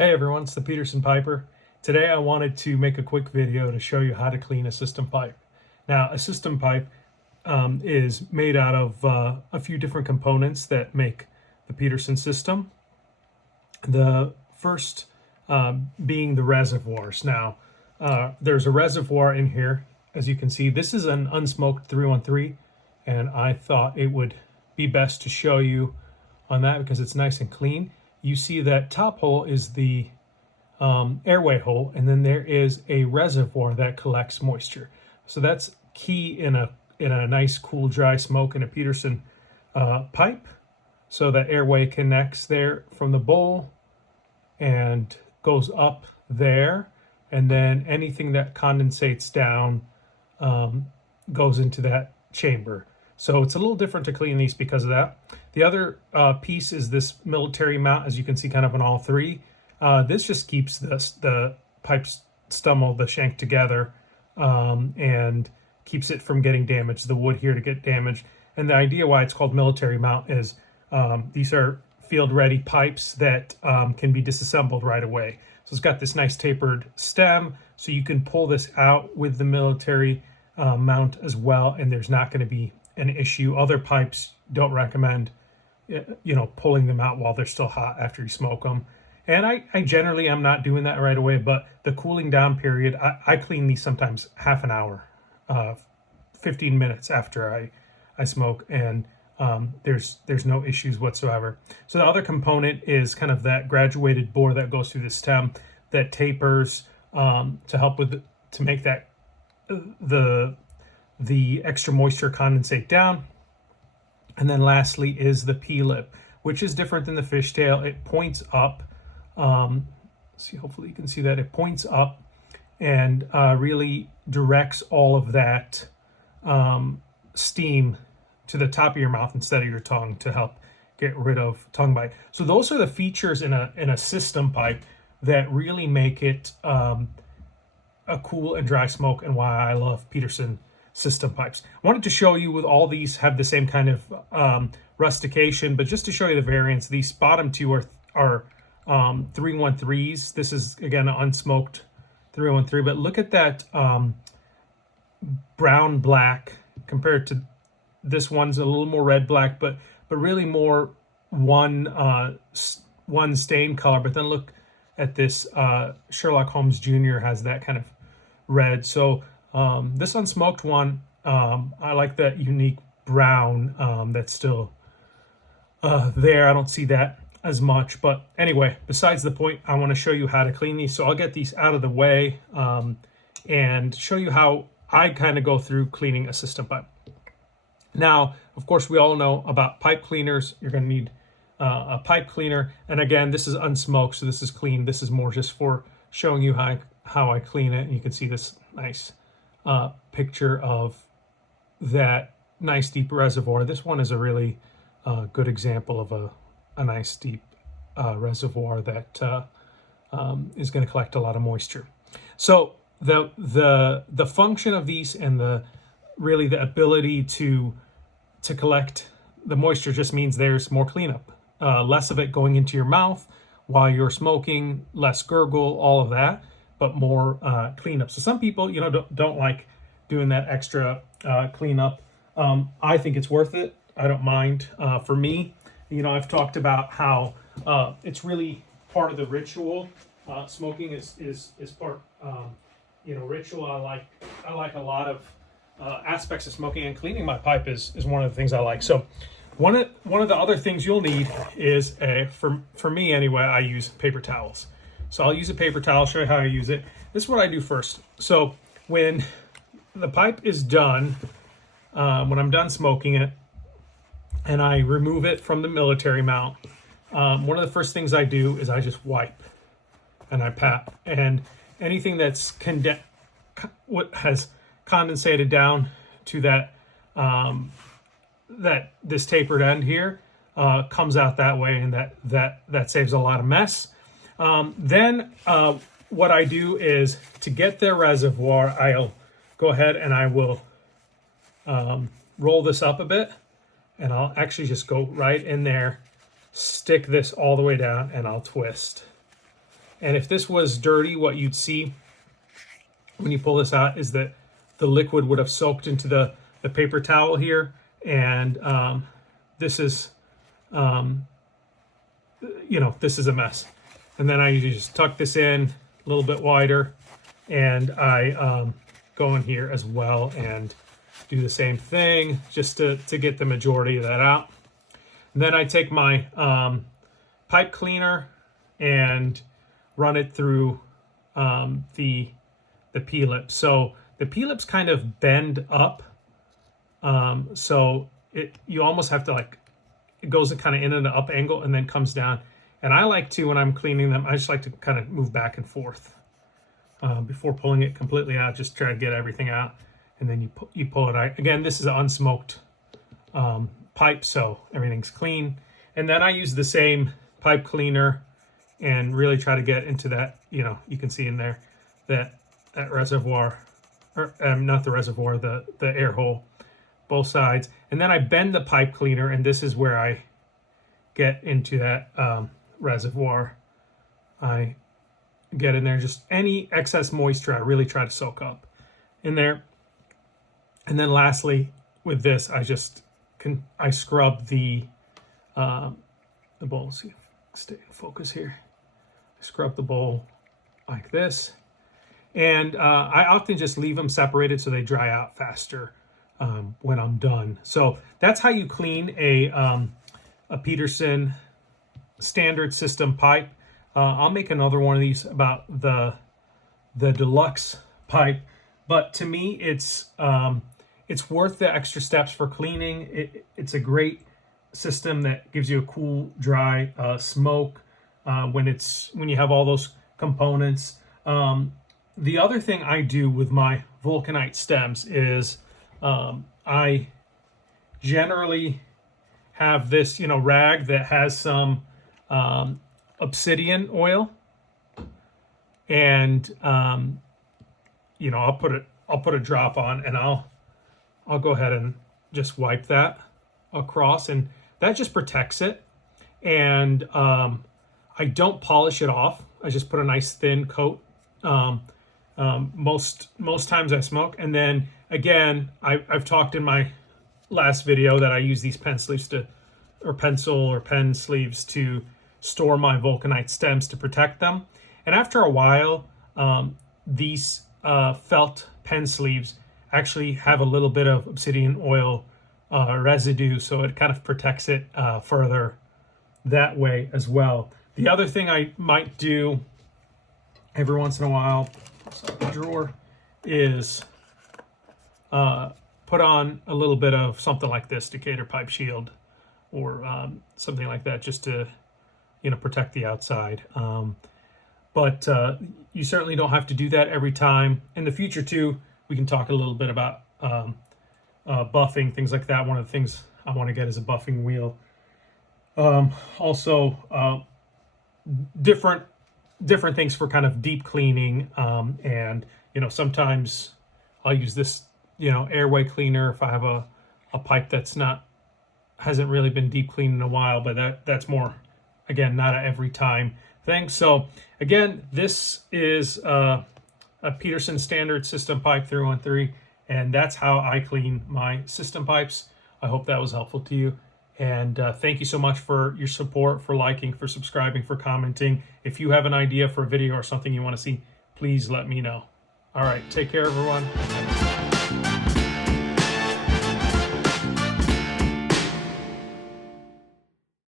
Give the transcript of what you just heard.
Hey everyone, it's the Peterson Piper. Today I wanted to make a quick video to show you how to clean a system pipe. Now, a system pipe is made out of a few different components that make the Peterson system. The first being the reservoirs. Now, there's a reservoir in here. As you can see, this is an unsmoked 313, and I thought it would be best to show you on that because it's nice and clean. You see that top hole is the airway hole, and then there is a reservoir that collects moisture. So that's key in a nice, cool, dry smoke in a Peterson pipe. So that airway connects there from the bowl and goes up there, and then anything that condensates down goes into that chamber. So it's a little different to clean these because of that. The other piece is this military mount, as you can see, kind of on all three. This just keeps the pipe stummel, the shank, together and keeps it from getting damaged, the wood here to get damaged. And the idea why it's called military mount is these are field-ready pipes that can be disassembled right away. So it's got this nice tapered stem, so you can pull this out with the military mount as well, and there's not going to be an issue. Other pipes don't recommend pulling them out while they're still hot after you smoke them. And I generally am not doing that right away, but the cooling down period, I clean these sometimes half an hour, 15 minutes after I smoke, and there's no issues whatsoever. So the other component is kind of that graduated bore that goes through the stem that tapers to help with to make that the extra moisture condensate down. And then lastly is the P-lip, which is different than the fishtail. It points up. See, hopefully you can see that. It points up and really directs all of that steam to the top of your mouth instead of your tongue to help get rid of tongue bite. So those are the features in a system pipe that really make it a cool and dry smoke, and why I love Peterson system pipes. I wanted to show you with all these have the same kind of rustication, but just to show you the variance, these bottom two are 313s. This is again an unsmoked 313, but look at that brown black compared to this one's a little more red black, but really more one stain color. But then look at this Sherlock Holmes Jr. has that kind of red. So this unsmoked one, I like that unique brown that's still there. I don't see that as much, but anyway, besides the point, I want to show you how to clean these. So I'll get these out of the way and show you how I kind of go through cleaning a system pipe. Now, of course, we all know about pipe cleaners. You're going to need a pipe cleaner, and again, this is unsmoked, so this is clean. This is more just for showing you how I clean it, and you can see this nice picture of that nice deep reservoir. This one is a really good example of a nice deep reservoir that is going to collect a lot of moisture. So the function of these and the ability to collect the moisture just means there's more cleanup, less of it going into your mouth while you're smoking, less gurgle, all of that, but more cleanup. So some people, don't like doing that extra cleanup. I think it's worth it. I don't mind. For me, I've talked about how it's really part of the ritual. Smoking is part, ritual. I like a lot of aspects of smoking, and cleaning my pipe is one of the things I like. So one of the other things you'll need is for me anyway, I use paper towels. So I'll use a paper towel, show you how I use it. This is what I do first. So when the pipe is done, when I'm done smoking it, and I remove it from the military mount, one of the first things I do is I just wipe and I pat, and anything that's what has condensated down to that this tapered end here comes out that way, and that saves a lot of mess. Then what I do is, to get their reservoir, I'll go ahead and I will roll this up a bit, and I'll actually just go right in there, stick this all the way down, and I'll twist. And if this was dirty, what you'd see when you pull this out is that the liquid would have soaked into the paper towel here. And this is, this is a mess. And then I just tuck this in a little bit wider, and I go in here as well and do the same thing just to get the majority of that out. And then I take my pipe cleaner and run it through the P-lips. So the P-lips kind of bend up, so you almost have to, like, it goes kind of in an up angle and then comes down. And I like to, when I'm cleaning them, I just like to kind of move back and forth before pulling it completely out. Just try to get everything out, and then you pull it out. Again, this is an unsmoked pipe, so everything's clean. And then I use the same pipe cleaner and really try to get into that, you can see in there that reservoir, or not the reservoir, the air hole, both sides. And then I bend the pipe cleaner, and this is where I get into that reservoir. I get in there, just any excess moisture I really try to soak up in there. And then lastly, with this, I scrub the bowl. See, stay in focus here. I scrub the bowl like this, and I often just leave them separated so they dry out faster when I'm done. So that's how you clean a Peterson standard system pipe. I'll make another one of these about the deluxe pipe, but to me it's worth the extra steps for cleaning. It's a great system that gives you a cool, dry smoke when you have all those components. The other thing I do with my vulcanite stems is I generally have this rag that has some obsidian oil, and I'll put a drop on, and I'll go ahead and just wipe that across, and that just protects it. And I don't polish it off. I just put a nice thin coat most times I smoke. And then again, I've talked in my last video that I use these pen sleeves to store my vulcanite stems to protect them. And after a while, these felt pen sleeves actually have a little bit of obsidian oil residue, so it kind of protects it further that way as well. The other thing I might do every once in a while, the drawer, is put on a little bit of something like this, Decatur pipe shield, or something like that, just to protect the outside. But you certainly don't have to do that every time. In the future too, we can talk a little bit about buffing, things like that. One of the things I want to get is a buffing wheel. Also, different things for kind of deep cleaning, and sometimes I'll use this airway cleaner if I have a pipe that's hasn't really been deep cleaned in a while, but that's more, again, not an every time thing. So again, this is a Peterson standard system pipe 313, and that's how I clean my system pipes. I hope that was helpful to you. And thank you so much for your support, for liking, for subscribing, for commenting. If you have an idea for a video or something you want to see, please let me know. All right, take care, everyone.